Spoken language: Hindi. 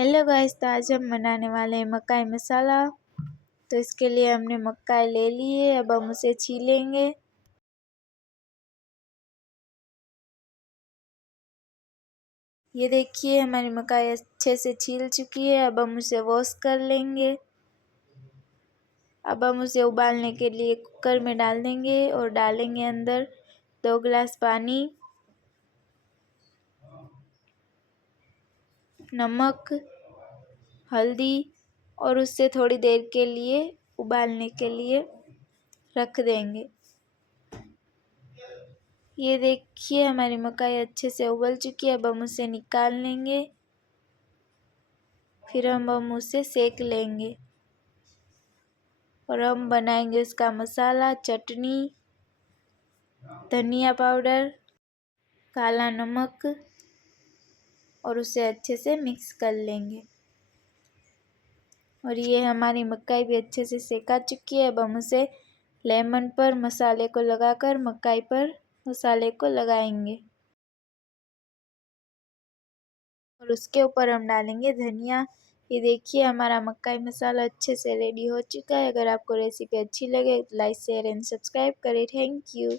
हेलो गाइस, तो आज हम बनाने वाले हैं मकाई मसाला। तो इसके लिए हमने मकाई ले ली है, अब हम उसे छीलेंगे। ये देखिए हमारी मकाई अच्छे से छील चुकी है। अब हम उसे वॉश कर लेंगे। अब हम उसे उबालने के लिए कुकर में डाल देंगे और डालेंगे अंदर 2 गिलास पानी, नमक, हल्दी और उससे थोड़ी देर के लिए उबालने के लिए रख देंगे। ये देखिए हमारी मकाई अच्छे से उबल चुकी है। अब हम उसे निकाल लेंगे, फिर हम उसे सेक लेंगे और हम बनाएंगे उसका मसाला, चटनी, धनिया पाउडर, काला नमक और उसे अच्छे से मिक्स कर लेंगे। और ये हमारी मकाई भी अच्छे से सेका चुकी है। अब हम उसे लेमन पर मसाले को लगाकर मकाई पर मसाले को लगाएंगे और उसके ऊपर हम डालेंगे धनिया। ये देखिए हमारा मकाई मसाला अच्छे से रेडी हो चुका है। अगर आपको रेसिपी अच्छी लगे तो लाइक, शेयर एंड सब्सक्राइब करें। Thank you.